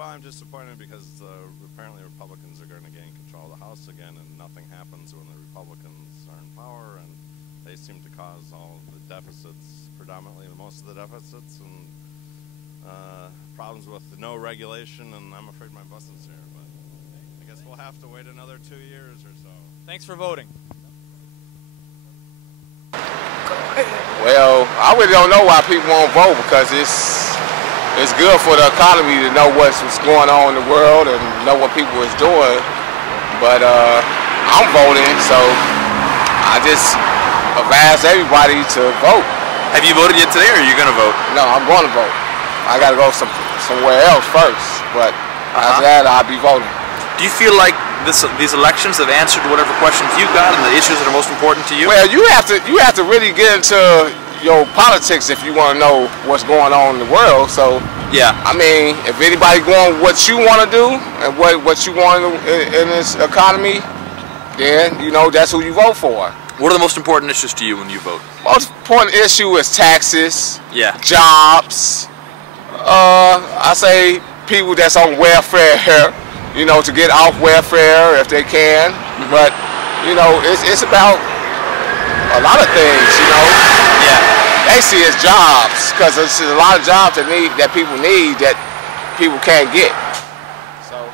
Well, I'm disappointed because apparently Republicans are going to gain control of the House again, and nothing happens when the Republicans are in power, and they seem to cause all of the deficits, predominantly most of the deficits, and problems with no regulation, and I'm afraid my bus is here, but I guess we'll have to wait another 2 years or so. Thanks for voting. Well, I really don't know why people won't vote, because it's good for the economy to know what's going on in the world and know what people is doing. But I'm voting, so I just advise everybody to vote. Have you voted yet today, or are you going to vote? No, I'm going to vote. I got to go somewhere else first, but after that, I'll be voting. Do you feel like these elections have answered whatever questions you've got and the issues that are most important to you? Well, you have to really get into your politics if you want to know what's going on in the world. So yeah, I mean, if anybody going what you want to do and what you want in this economy, then you know that's who you vote for. What are the most important issues to you when you vote? Most important issue is taxes, jobs. I say people that's on welfare here, you know, to get off welfare if they can. But you know, it's about a lot of things, you know. They see as jobs, because there's a lot of jobs that people need that people can't get. So.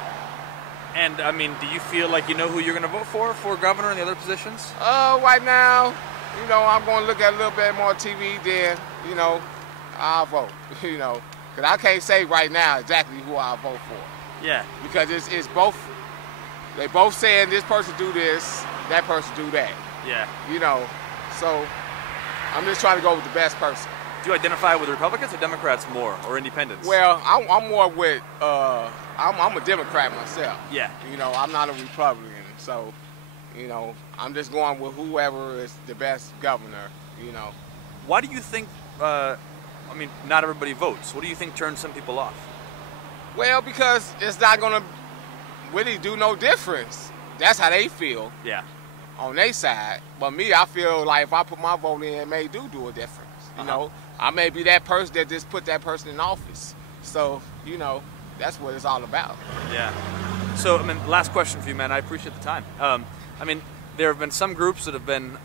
And I mean, do you feel like you know who you're going to vote for governor and the other positions? Right now, you know, I'm going to look at a little bit more TV, then, you know, I'll vote. You know, because I can't say right now exactly who I'll vote for. Yeah. Because it's both. They both saying this person do this, that person do that. Yeah. You know, so. I'm just trying to go with the best person. Do you identify with Republicans or Democrats more, or independents? Well, I'm more with, I'm a Democrat myself. Yeah. You know, I'm not a Republican, so, you know, I'm just going with whoever is the best governor, you know. Why do you think, I mean, not everybody votes. What do you think turns some people off? Well, because it's not going to really do no difference. That's how they feel. Yeah. On their side, but me, I feel like if I put my vote in, it may do a difference. You know, I may be that person that just put that person in office. So, you know, that's what it's all about. Yeah. So, I mean, last question for you, man. I appreciate the time. I mean, there have been some groups that have been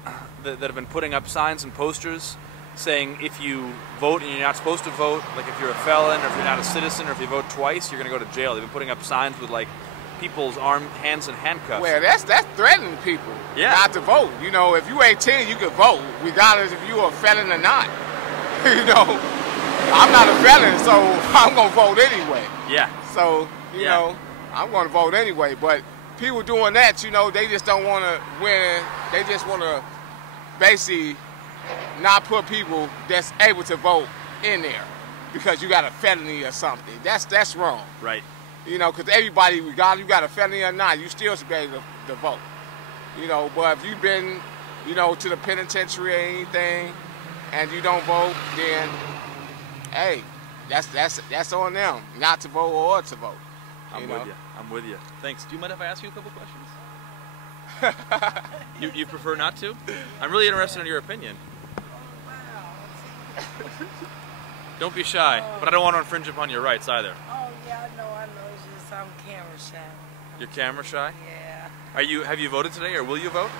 putting up signs and posters saying if you vote and you're not supposed to vote, like if you're a felon or if you're not a citizen or if you vote twice, you're going to go to jail. They've been putting up signs with like people's hands in handcuffs. Well, that's threatening people not to vote. You know, if you 18, you can vote, regardless if you're a felon or not. You know, I'm not a felon, so I'm gonna vote anyway. Yeah. So you know, I'm gonna vote anyway. But people doing that, you know, they just don't want to win. They just want to basically not put people that's able to vote in there because you got a felony or something. That's wrong. Right. You know, because everybody, regardless you got a felony or not, you still should be able to vote. You know, but if you've been, you know, to the penitentiary or anything, and you don't vote, then, hey, that's on them, not to vote or to vote. I'm with you. I'm with you. Thanks. Do you mind if I ask you a couple questions? You prefer not to? I'm really interested in your opinion. Don't be shy, but I don't want to infringe upon your rights either. Oh yeah, I know. It's just I'm camera shy. You're camera shy? Yeah. Have you voted today, or will you vote?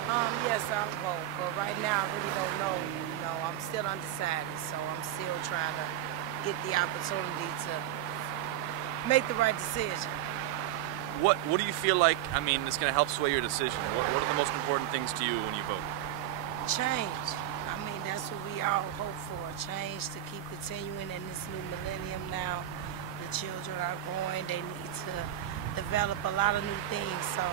Yes, I'll vote, but right now I really don't know. You know, I'm still undecided, so I'm still trying to get the opportunity to make the right decision. What do you feel like, I mean, is going to help sway your decision? What are the most important things to you when you vote? Change. I mean, that's what we all hope for. Change to keep continuing in this new millennium now. The children are growing. They need to develop a lot of new things. So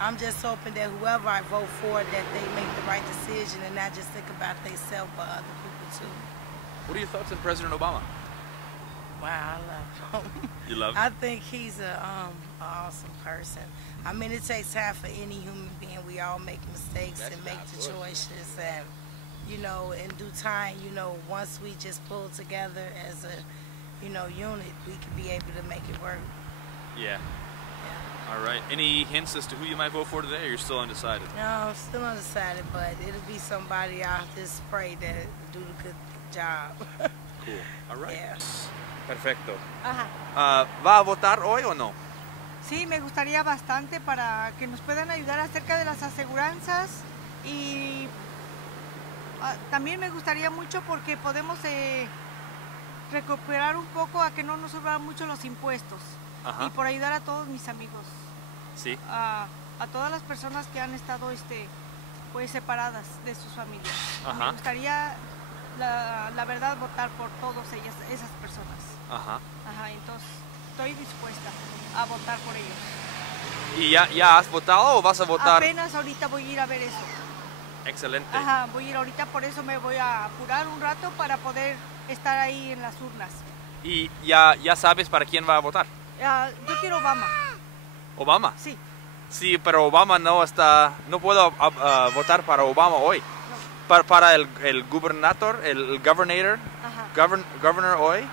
I'm just hoping that whoever I vote for, that they make the right decision and not just think about themselves, but other people too. What are your thoughts on President Obama? Wow, I love him. You love him? I think he's an awesome person. I mean, it takes time for any human being. We all make mistakes and make the choices, and you know, in due time, you know, once we just pull together as a, you know, unit, we can be able to make it work. Yeah. All right. Any hints as to who you might vote for today, or you're still undecided? No, I'm still undecided, but it'll be somebody I'll just pray that do the good job. Cool. All right. Yeah. Perfecto. Ajá. ¿Va a votar hoy o no? Sí, me gustaría bastante para que nos puedan ayudar acerca de las aseguranzas y también me gustaría mucho porque podemos recuperar un poco a que no nos suban mucho los impuestos. Ajá. Y por ayudar a todos mis amigos, Sí. a todas las personas que han estado pues separadas de sus familias. Ajá. Me gustaría la verdad votar por todas esas personas. Ajá. Ajá, entonces estoy dispuesta a votar por ellos. ¿Y ya has votado o vas a votar? Apenas ahorita voy a ir a ver eso. Excelente. Ajá, voy a ir ahorita, por eso me voy a apurar un rato para poder estar ahí en las urnas. ¿Y ya sabes para quién va a votar? Yo quiero Obama. ¿Obama? Sí. Sí, pero Obama no está... No puedo votar para Obama hoy. Para el gobernador, el governor, Ajá. governor hoy,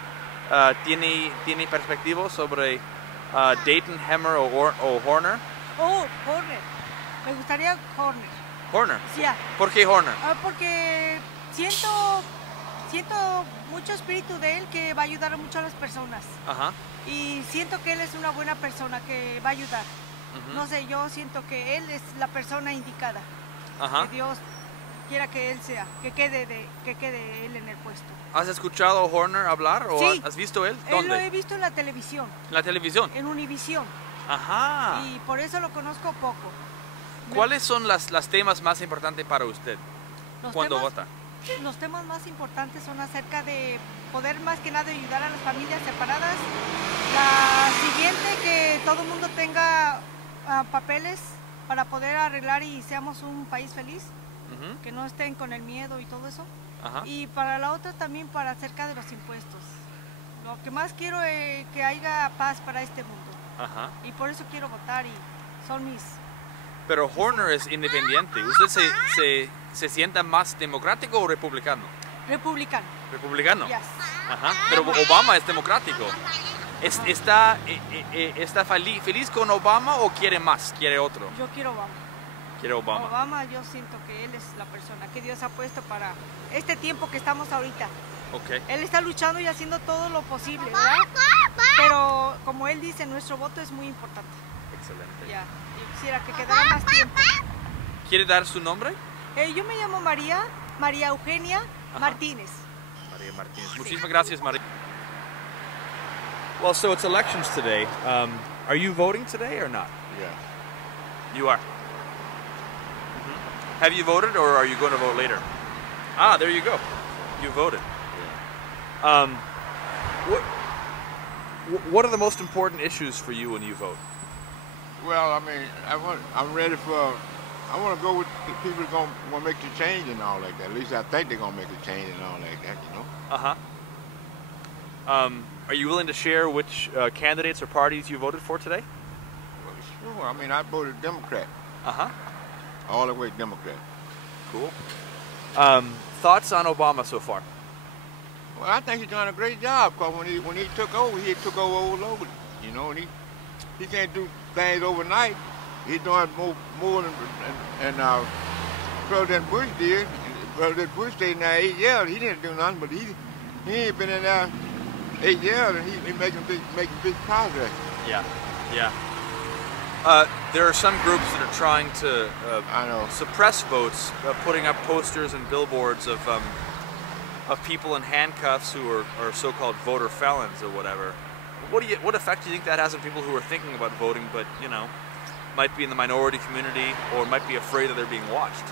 tiene perspectivas sobre Dayton, Hemmer o Horner. Oh, Horner. Me gustaría Horner. Horner. Sí, ¿Por qué Horner? porque siento mucho espíritu de él que va a ayudar mucho a las personas. Ajá. Y siento que él es una buena persona que va a ayudar. Ujú. No sé, yo siento que él es la persona indicada. Ajá. Que Dios quiera que él sea, que quede él en el puesto. ¿Has escuchado a Horner hablar o Sí. has visto él? Él lo he ¿Dónde? visto en la televisión, En la televisión. en Univisión, Ajá. y por eso lo conozco poco. ¿Cuáles son las temas más importantes para usted Los cuando temas- vota? Los temas más importantes son acerca de poder más que nada ayudar a las familias separadas. La siguiente, que todo el mundo tenga papeles para poder arreglar y seamos un país feliz, Ujú. que no estén con el miedo y todo eso. Ajá. Y para la otra también para acerca de los impuestos. Lo que más quiero es que haya paz para este mundo. Ajá. Y por eso quiero votar y son mis... Pero Horner es independiente. ¿Usted se sienta más democrático o republicano? Republicano. Republicano. Yes. Ajá. Pero Obama es democrático. ¿Está feliz con Obama o quiere más? ¿Quiere otro? Yo quiero Obama. Quiere Obama. Obama, yo siento que él es la persona que Dios ha puesto para este tiempo que estamos ahorita. Ok. Él está luchando y haciendo todo lo posible, ¿verdad? Pero como él dice, nuestro voto es muy importante. Excelente. Ya, yo quisiera que quedara más tiempo. ¿Quiere dar su nombre? Yo me llamo María Eugenia Martínez. María Martínez. Muchísimas gracias, María. Well, so it's elections today. Are you voting today or not? Yeah. You are. Have you voted or are you going to vote later? Ah, there you go. You voted. What are the most important issues for you when you vote? Well, I mean, I'm ready for. I want to go with the people that going to make the change and all like that. At least I think they're going to make the change and all like that, you know. Uh-huh. Are you willing to share which candidates or parties you voted for today? Well, sure. I mean, I voted Democrat, Uh-huh. all the way Democrat. Cool. Thoughts on Obama so far? Well, I think he's done a great job because when he took over overloaded, you know, and he can't do things overnight. He's doing more than President Bush did. President Bush stayed in there 8 years. He didn't do nothing, but he ain't been in there 8 years, and he making big progress. Yeah. Yeah. There are some groups that are trying to I know. suppress votes, putting up posters and billboards of people in handcuffs who are so-called voter felons or whatever. What effect do you think that has on people who are thinking about voting, but might be in the minority community or might be afraid that they're being watched?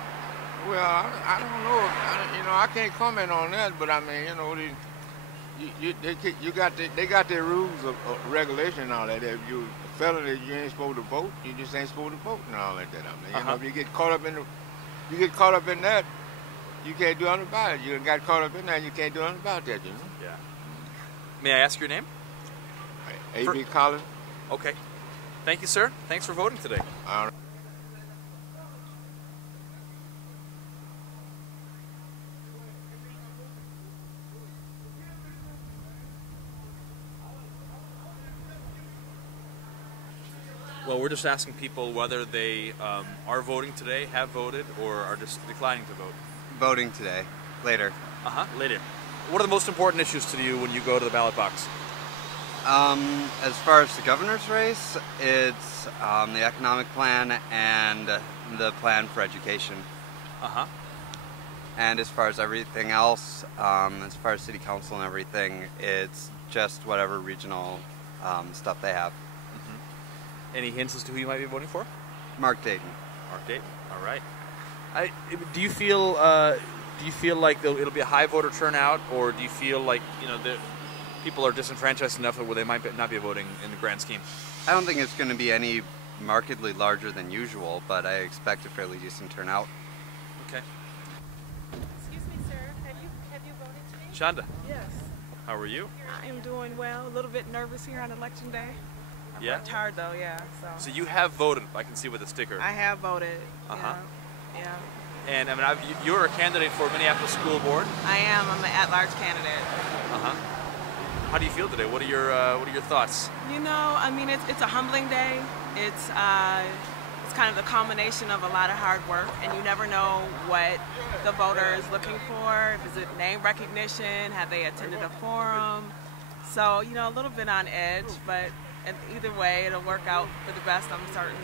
Well, I don't know. I can't comment on that, but I mean, they got their rules of regulation and all that. If you a felony, you ain't supposed to vote. You just ain't supposed to vote and all like that. I mean, if you get caught up in that, you can't do nothing about it. You got caught up in that, you can't do nothing about that. You know. Yeah. May I ask your name? A.B. Collins. Okay. Thank you, sir. Thanks for voting today. Well, we're just asking people whether they are voting today, have voted, or are just declining to vote. Voting today. Later. Later. What are the most important issues to you when you go to the ballot box? As far as the governor's race, it's the economic plan and the plan for education. Uh-huh. And as far as everything else, as far as city council and everything, it's just whatever regional stuff they have. Mm-hmm. Any hints as to who you might be voting for? Mark Dayton. Mark Dayton. All right. Do you feel like it'll be a high voter turnout, or do you feel like the people are disenfranchised enough where they might not be voting in the grand scheme? I don't think it's going to be any markedly larger than usual, but I expect a fairly decent turnout. Okay. Excuse me, sir. Have you voted today? Shonda. Yes. How are you? I am doing well. A little bit nervous here on election day. Yeah. I'm tired though. Yeah. So you have voted. I can see with the sticker. I have voted. Uh-huh. Yeah. And I mean, you're a candidate for Minneapolis School Board. I am. I'm an at-large candidate. Uh-huh. How do you feel today? What are your thoughts? I mean, it's a humbling day. It's kind of the culmination of a lot of hard work, and you never know what the voter is looking for. Is it name recognition? Have they attended a forum? So, a little bit on edge, but either way, it'll work out for the best, I'm certain.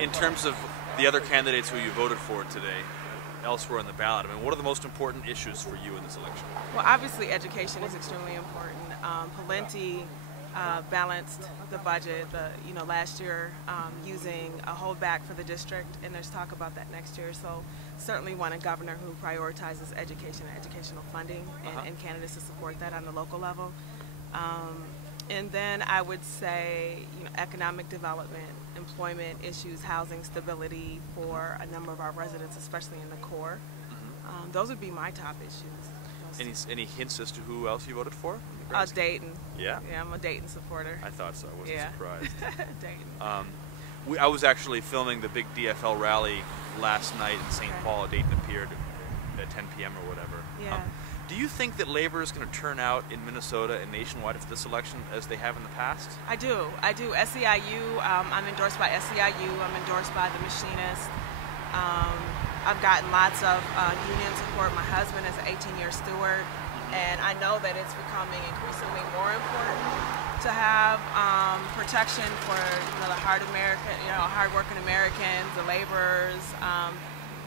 In terms of the other candidates who you voted for today, elsewhere on the ballot, I mean, what are the most important issues for you in this election? Well, obviously, education is extremely important. Pawlenty balanced the budget, last year using a holdback for the district, and there's talk about that next year. So certainly want a governor who prioritizes education and educational funding, and candidates to support that on the local level. And then I would say, economic development, employment issues, housing stability for a number of our residents, especially in the core. Mm-hmm. Those would be my top issues. Any hints as to who else you voted for? Dayton. Yeah? Yeah, I'm a Dayton supporter. I thought so. I wasn't surprised. Dayton. I was actually filming the big DFL rally last night in St. Paul. Dayton appeared at 10 p.m. or whatever. Yeah. Do you think that labor is going to turn out in Minnesota and nationwide for this election as they have in the past? I do. SEIU, I'm endorsed by SEIU. I'm endorsed by the Machinist. I've gotten lots of union support. My husband is an 18-year steward, and I know that it's becoming increasingly more important to have protection for the hard-working Americans, the laborers.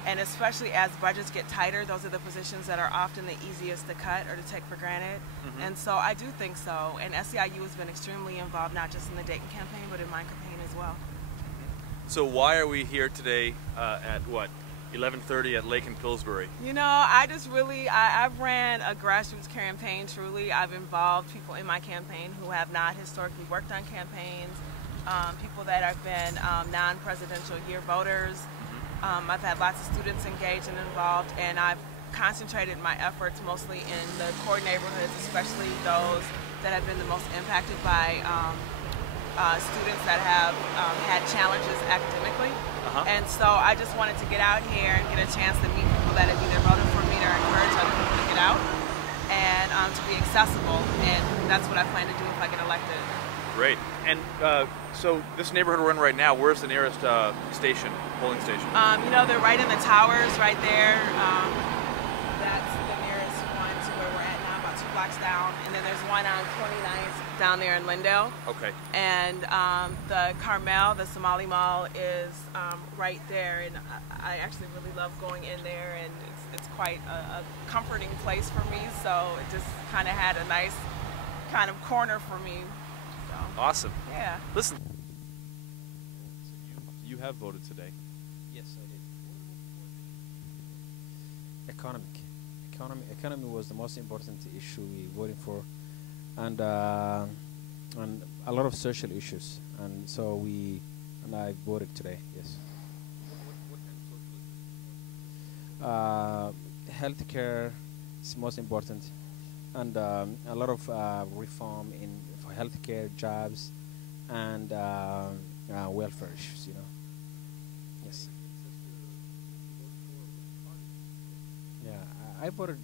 And especially as budgets get tighter, those are the positions that are often the easiest to cut or to take for granted. Mm-hmm. And so I do think so. And SEIU has been extremely involved, not just in the Dayton campaign, but in my campaign as well. So why are we here today at 11:30 at Lake and Pillsbury? I've ran a grassroots campaign, truly. I've involved people in my campaign who have not historically worked on campaigns, people that have been non-presidential year voters. I've had lots of students engaged and involved, and I've concentrated my efforts mostly in the core neighborhoods, especially those that have been the most impacted by students that have had challenges academically. And so I just wanted to get out here and get a chance to meet people that have either voted for me or encourage other people to get out, and to be accessible, and that's what I plan to do if I get elected. Great. And so this neighborhood we're in right now, where's the nearest polling station? They're right in the towers right there. That's the nearest one to where we're at now, about 2 blocks down. And then there's one on 29th down there in Lindale. Okay. And the Carmel, the Somali Mall, is right there. And I actually really love going in there, and it's quite a comforting place for me. So it just kind of had a nice kind of corner for me. Awesome. Yeah. Listen. You have voted today. Yes, I did. Economy was the most important issue we voted for, and a lot of social issues, and so I voted today. Yes. What kind of social issues? Healthcare is most important, and a lot of reform for healthcare, jobs, and welfare issues. Yes. Yeah, I voted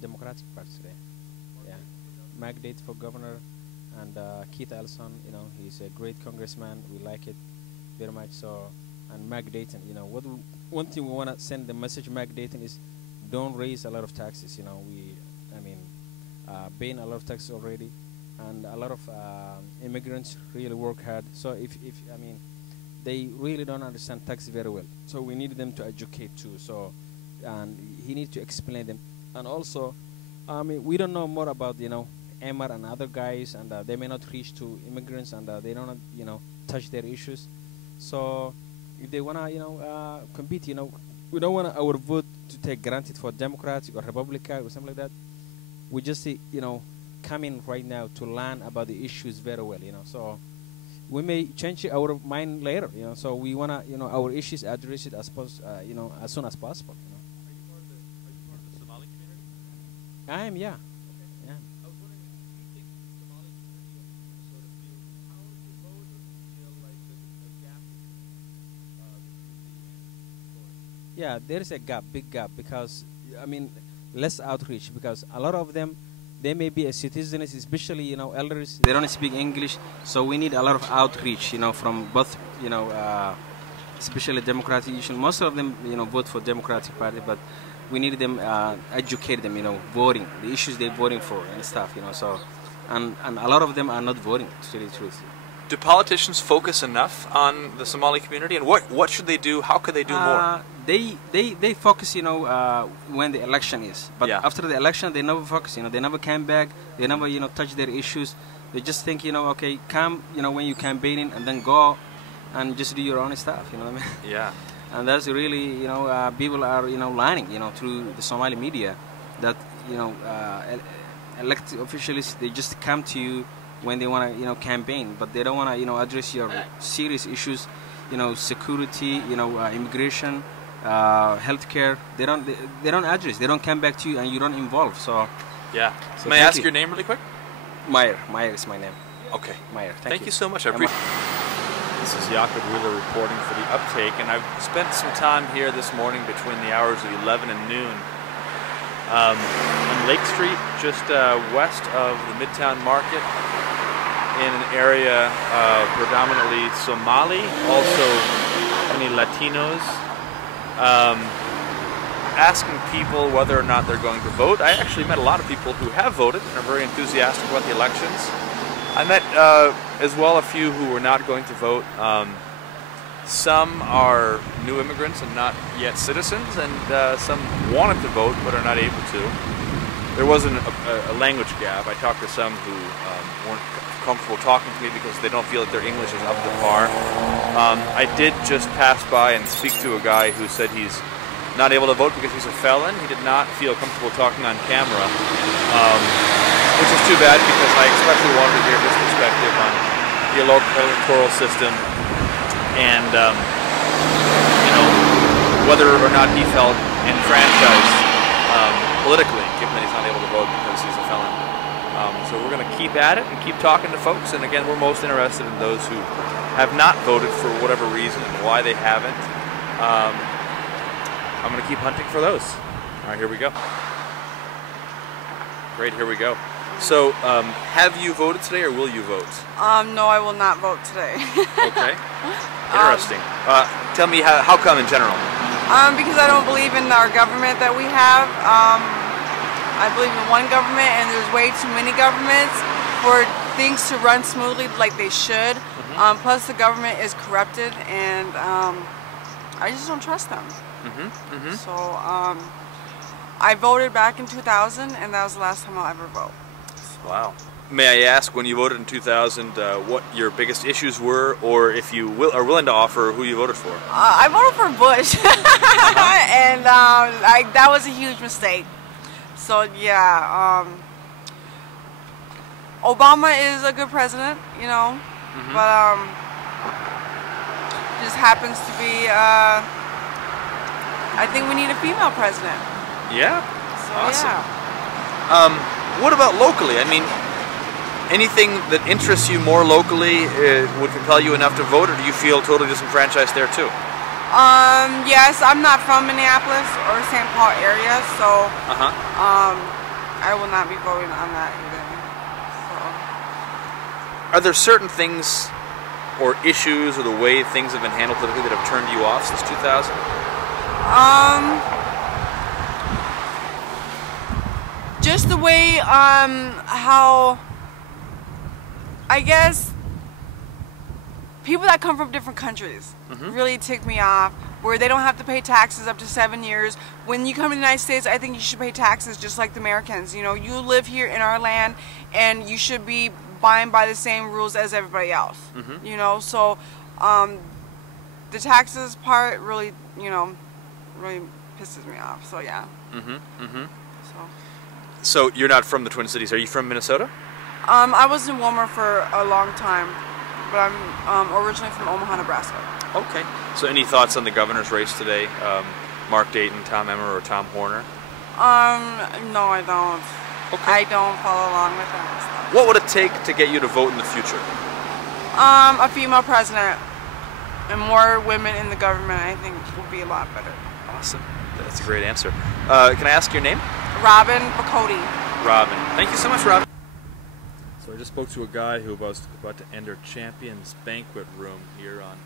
Democratic Party today. Yeah, Mark Dayton for governor, and Keith Ellison. He's a great congressman. We like it very much. So, and Mark Dayton. One thing we want to send the message Mark Dayton is, don't raise a lot of taxes. Paying a lot of taxes already, and a lot of immigrants really work hard. So if I mean, they really don't understand tax very well. So we need them to educate too. So, and he needs to explain them. And also, I mean, we don't know more about, you know, Emmer and other guys, and they may not reach to immigrants, and they don't, you know, touch their issues. So if they wanna, you know, compete, you know, we don't want our vote to take granted for Democratic or Republican or something like that. We just, you know, come in right now to learn about the issues very well, you know. So we may change our mind later, you know. So we wanna, you know, our issues address it as you know, as soon as possible. You know. Are you part of the Somali community? I am, yeah. Okay. Yeah. I was wondering, do you think the Somali community in Minnesota feel empowered to vote, or do you feel like there's a gap between the Yeah, there is a gap, big gap, because I mean, less outreach, because a lot of them, they may be a citizens, especially, you know, elders. They don't speak English, so we need a lot of outreach, you know, from both, you know, especially Democratic issue. Most of them, you know, vote for Democratic Party, but we need them, educate them, you know, voting, the issues they're voting for and stuff, you know. So, and a lot of them are not voting, to tell you the truth. Do politicians focus enough on the Somali community, and what should they do? How could they do more? They focus, you know, when the election is, but after the election they never focus. You know, they never came back. They never, you know, touch their issues. They just think, you know, okay, come, you know, when you campaigning, and then go and just do your own stuff. You know what I mean? Yeah. And that's really, you know, people are, you know, learning, you know, through the Somali media that, you know, elected officials, they just come to you when they want to, you know, campaign, but they don't want to, you know, address your serious issues, you know, security, you know, immigration, healthcare. They don't address. They don't come back to you, and you don't involve. So yeah. So may I ask your name really quick? Meyer. Meyer is my name. Okay. Meyer. Thank you so much. I appreciate. This is Jakob Wheeler reporting for the Uptake, and I've spent some time here this morning between the hours of 11 and noon on Lake Street, just west of the Midtown Market, in an area predominantly Somali, also many Latinos, asking people whether or not they're going to vote. I actually met a lot of people who have voted and are very enthusiastic about the elections. I met as well a few who were not going to vote. Some are new immigrants and not yet citizens, and some wanted to vote but are not able to. There wasn't a language gap. I talked to some who weren't comfortable talking to me because they don't feel that their English is up to par. I did just pass by and speak to a guy who said he's not able to vote because he's a felon. He did not feel comfortable talking on camera, which is too bad because I especially wanted to hear his perspective on the electoral system and you know, whether or not he felt enfranchised politically, given that he's not able to vote because he's a felon. So we're going to keep at it and keep talking to folks, and again, we're most interested in those who have not voted for whatever reason and why they haven't. I'm going to keep hunting for those. All right, here we go. Great, here we go. So, have you voted today, or will you vote? No, I will not vote today. Okay. Interesting. Tell me how come in general? Because I don't believe in our government that we have. I believe in one government, and there's way too many governments for things to run smoothly like they should. Mm-hmm. Plus, the government is corrupted, and I just don't trust them. Mm-hmm. Mm-hmm. So, I voted back in 2000, and that was the last time I'll ever vote. Wow. May I ask, when you voted in 2000, what your biggest issues were, or if you are willing to offer who you voted for? I voted for Bush, and that was a huge mistake. So yeah, Obama is a good president, you know, but just happens to be. I think we need a female president. Yeah. So, awesome. Yeah. What about locally? I mean, anything that interests you more locally would compel you enough to vote, or do you feel totally disenfranchised there too? Yes, I'm not from Minneapolis or St. Paul area, so I will not be voting on that either. So. Are there certain things or issues or the way things have been handled politically that have turned you off since 2000? Just the way how I guess people that come from different countries really tick me off, where they don't have to pay taxes up to 7 years. When you come to the United States, I think you should pay taxes just like the Americans. You know, you live here in our land, and you should be buying by the same rules as everybody else. You know, so the taxes part really, you know, really pisses me off. So yeah. So you're not from the Twin Cities. Are you from Minnesota? I was in Wilmer for a long time, but I'm originally from Omaha, Nebraska. Okay. So any thoughts on the governor's race today? Mark Dayton, Tom Emmer, or Tom Horner? No, I don't. Okay. I don't follow along with that stuff. What would it take to get you to vote in the future? A female president and more women in the government, I think, would be a lot better. Awesome. That's a great answer. Can I ask your name? Robin Bacody. Robin. Thank you so much, Robin. So I just spoke to a guy who was about to enter Champions Banquet Room here on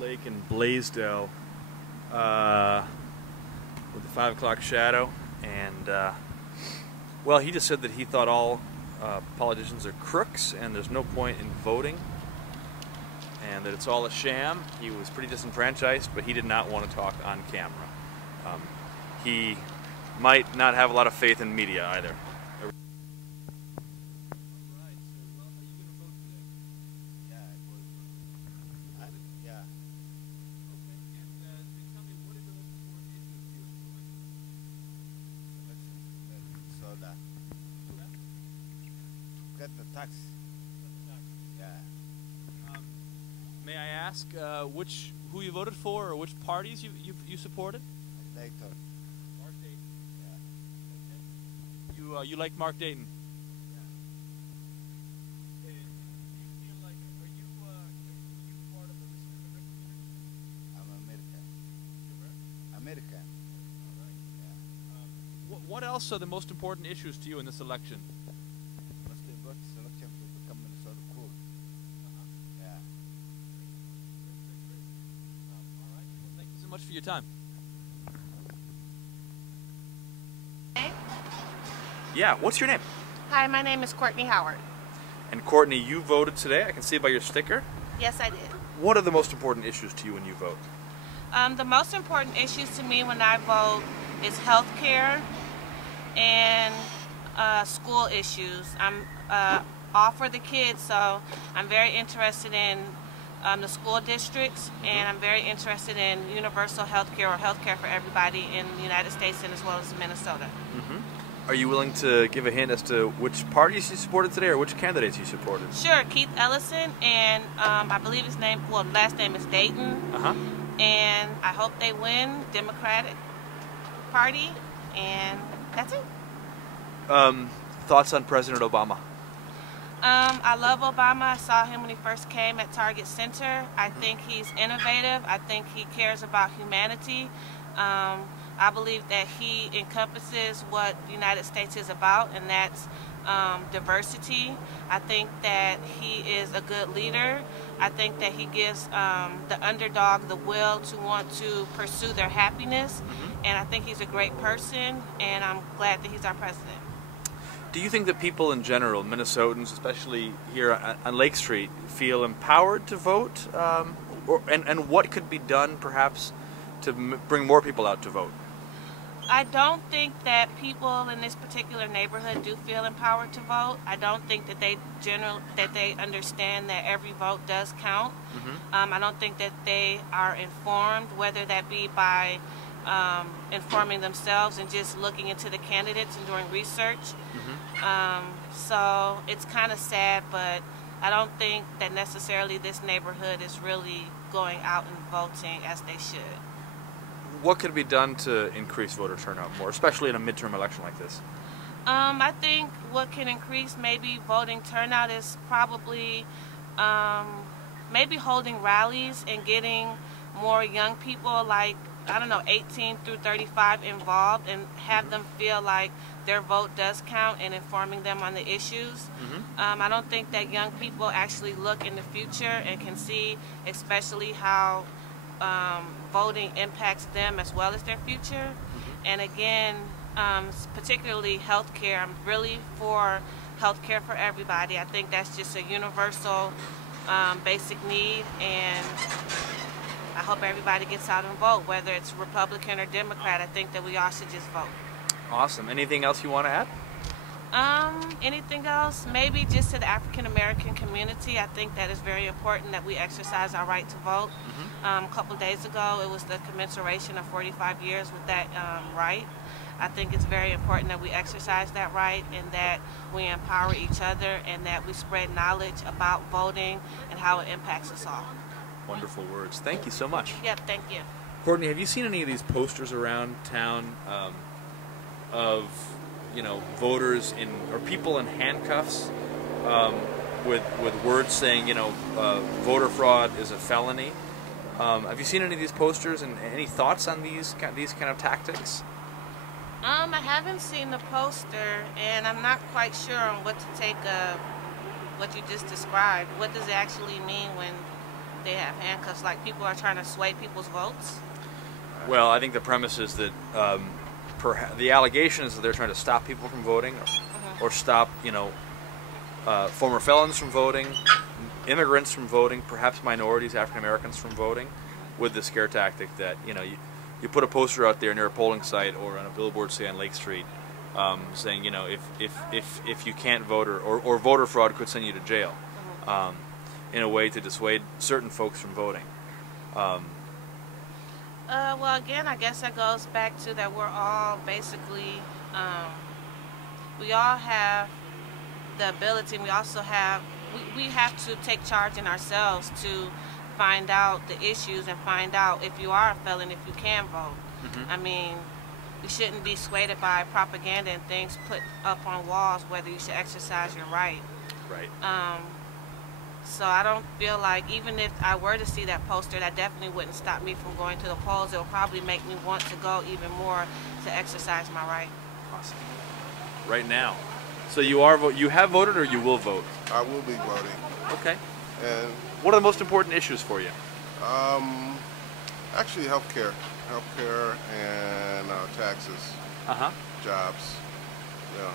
Lake in Blaisdell with the 5 o'clock shadow, and well, he just said that he thought all politicians are crooks and there's no point in voting, and that it's all a sham. He was pretty disenfranchised, but he did not want to talk on camera. He might not have a lot of faith in media either. May I ask who you voted for, or which parties you supported? Dayton. Mark Dayton. Yeah. Okay. You like Mark Dayton? Yeah. Do you feel like are you part of the immigrant community? I'm American. You're American. All right. Yeah. What else are the most important issues to you in this election? Most important selection to become Minnesota cool. Yeah. All right. Well, thank you so much for your time. Yeah, what's your name? Hi, my name is Courtney Howard. And Courtney, you voted today. I can see it by your sticker. Yes, I did. What are the most important issues to you when you vote? The most important issues to me when I vote is health care and school issues. I'm all for the kids, so I'm very interested in the school districts, and I'm very interested in universal health care, or health care for everybody in the United States and as well as Minnesota. Are you willing to give a hint as to which parties you supported today, or which candidates you supported? Sure, Keith Ellison, and I believe his name, well, last name is Dayton. And I hope they win, Democratic Party, and that's it. Thoughts on President Obama? I love Obama. I saw him when he first came at Target Center. I think he's innovative. I think he cares about humanity. I believe that he encompasses what the United States is about, and that's diversity. I think that he is a good leader. I think that he gives the underdog the will to want to pursue their happiness, and I think he's a great person, and I'm glad that he's our president. Do you think that people in general, Minnesotans, especially here on Lake Street, feel empowered to vote? And what could be done, perhaps, to bring more people out to vote? I don't think that people in this particular neighborhood do feel empowered to vote. I don't think that they understand that every vote does count. I don't think that they are informed, whether that be by informing themselves and just looking into the candidates and doing research. So it's kind of sad, but I don't think that necessarily this neighborhood is really going out and voting as they should. What could be done to increase voter turnout more, especially in a midterm election like this? I think what can increase maybe voting turnout is probably maybe holding rallies and getting more young people, like, I don't know, 18 through 35 involved, and have them feel like their vote does count, and informing them on the issues. I don't think that young people actually look in the future and can see especially how voting impacts them as well as their future. And again, particularly health care, I'm really for health care for everybody. I think that's just a universal basic need, and I hope everybody gets out and vote, whether it's Republican or Democrat. I think that we all should just vote. Awesome. Anything else you want to add? Anything else? Maybe just to the African American community. I think that it's very important that we exercise our right to vote. A couple of days ago, it was the commensuration of 45 years with that right. I think it's very important that we exercise that right and that we empower each other and that we spread knowledge about voting and how it impacts us all. Wonderful words. Thank you so much. Yep, thank you. Courtney, have you seen any of these posters around town of, you know, voters in or people in handcuffs with words saying, you know, voter fraud is a felony? Have you seen any of these posters, and any thoughts on these kind of tactics? I haven't seen the poster, and I'm not quite sure on what to take of what you just described. What does it actually mean when they have handcuffs? Like people are trying to sway people's votes? Well, I think the premise is that the allegation is that they're trying to stop people from voting, or stop, you know, former felons from voting, immigrants from voting, perhaps minorities, African Americans from voting, with the scare tactic that, you know, you put a poster out there near a polling site or on a billboard, say on Lake Street, saying, you know, if you can't vote, or voter fraud could send you to jail, in a way to dissuade certain folks from voting. Well, again, I guess that goes back to that we're all basically, we all have the ability, and we also have, we have to take charge in ourselves to find out the issues and find out if you are a felon, if you can vote. I mean, we shouldn't be swayed by propaganda and things put up on walls whether you should exercise your right. Right. So I don't feel like, even if I were to see that poster, that definitely wouldn't stop me from going to the polls. It will probably make me want to go even more to exercise my right. Awesome. Right now. So you have voted, or you will vote? I will be voting. Okay. And what are the most important issues for you? Actually, healthcare and taxes. Jobs. Yeah.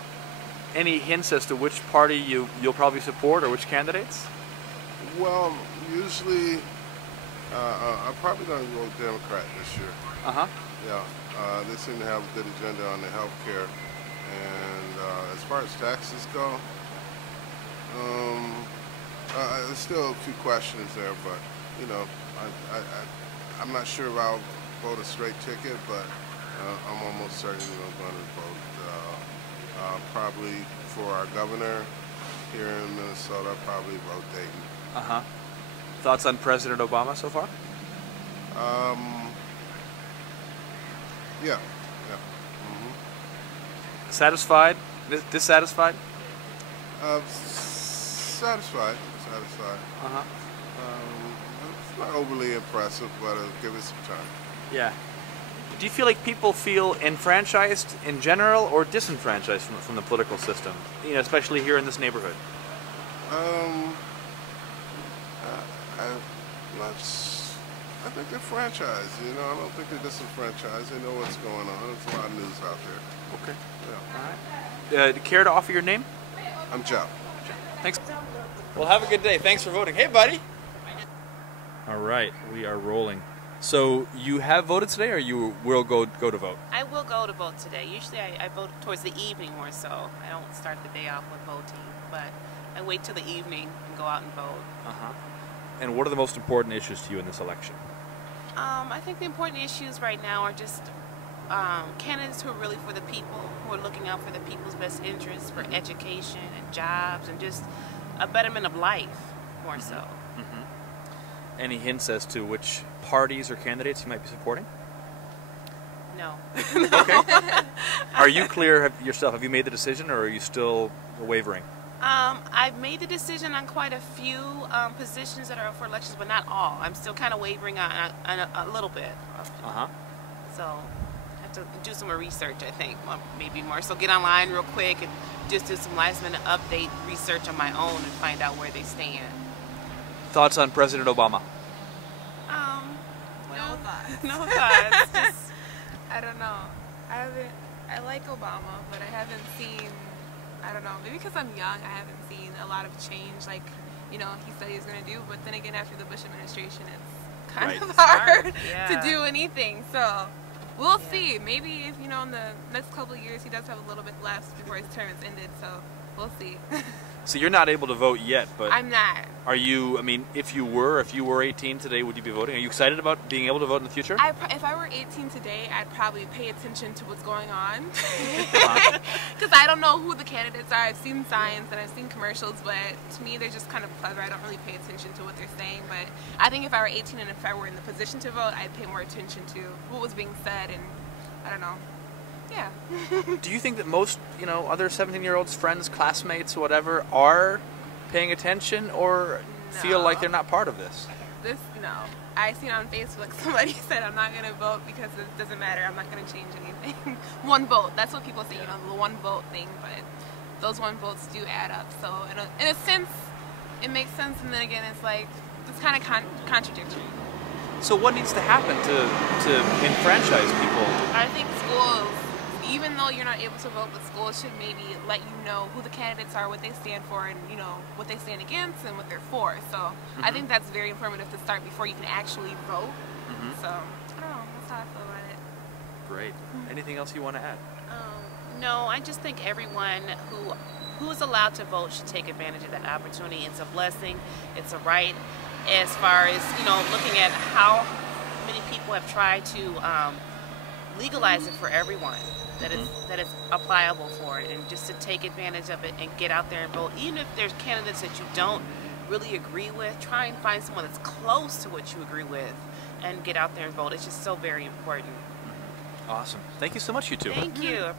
Any hints as to which party you'll probably support, or which candidates? Well, usually I'm probably going to go Democrat this year. Yeah. They seem to have a good agenda on the healthcare, and as far as taxes go, there's still a few questions there, but you know, I'm not sure if I'll vote a straight ticket, but I'm almost certain I'm going to vote probably for our governor here in Minnesota. I'll probably vote Dayton. Thoughts on President Obama so far? Yeah. Satisfied? Dissatisfied? Satisfied. It's not overly impressive, but I'll give it some time. Yeah. Do you feel like people feel enfranchised in general, or disenfranchised from the political system? You know, especially here in this neighborhood. I think they're franchised. You know, I don't think they're disenfranchised. They know what's going on. There's a lot of news out there. Okay. Yeah. All right. Care to offer your name? I'm Joe. Thanks. Well, have a good day. Thanks for voting. Hey, buddy. All right, we are rolling. So you have voted today, or you will go to vote? I will go to vote today. Usually I vote towards the evening more so. I don't start the day off with voting, but I wait till the evening and go out and vote. And what are the most important issues to you in this election? I think the important issues right now are just candidates who are really for the people, who are looking out for the people's best interests, for education and jobs and just a betterment of life, more so. Any hints as to which parties or candidates you might be supporting? No. Okay. Are you clear yourself? Have you made the decision, or are you still wavering? I've made the decision on quite a few positions that are up for elections, but not all. I'm still kind of wavering on a little bit. So I have to do some more research, I think, maybe more. So get online real quick and just do some last minute update research on my own and find out where they stand. Thoughts on President Obama? No thoughts. No thoughts. Just, I don't know. I like Obama, but I haven't seen I don't know. Maybe because I'm young, I haven't seen a lot of change like, you know, he said he was going to do. But then again, after the Bush administration, it's kind of hard to do anything. So we'll see. Maybe if, you know, in the next couple of years, he does have a little bit left before his term is ended. So we'll see. So you're not able to vote yet, but I'm not. Are you? I mean, if you were 18 today, would you be voting? Are you excited about being able to vote in the future? If I were 18 today, I'd probably pay attention to what's going on. Because I don't know who the candidates are. I've seen signs and I've seen commercials, but to me, they're just kind of clever. I don't really pay attention to what they're saying. But I think if I were 18 and if I were in the position to vote, I'd pay more attention to what was being said, and I don't know. Yeah. Do you think that most, you know, other 17-year-olds, friends, classmates, whatever, are paying attention or feel like they're not part of this? No. I seen on Facebook somebody said, I'm not going to vote because it doesn't matter. I'm not going to change anything. One vote. That's what people say, you know, the one vote thing. But those one votes do add up. So in a sense, it makes sense. And then again, it's like, it's kind of contradictory. So what needs to happen to enfranchise people? I think schools, even though you're not able to vote, but schools should maybe let you know who the candidates are, what they stand for, and, you know, what they stand against and what they're for. So I think that's very informative to start before you can actually vote. So I don't know. That's how I feel about it. Great. Anything else you want to add? No, I just think everyone who is allowed to vote should take advantage of that opportunity. It's a blessing. It's a right. As far as, you know, looking at how many people have tried to legalize it for everyone, that it's applicable for it, and just to take advantage of it and get out there and vote. Even if there's candidates that you don't really agree with, try and find someone that's close to what you agree with and get out there and vote. It's just so very important. Awesome. Thank you so much, you two. Thank you.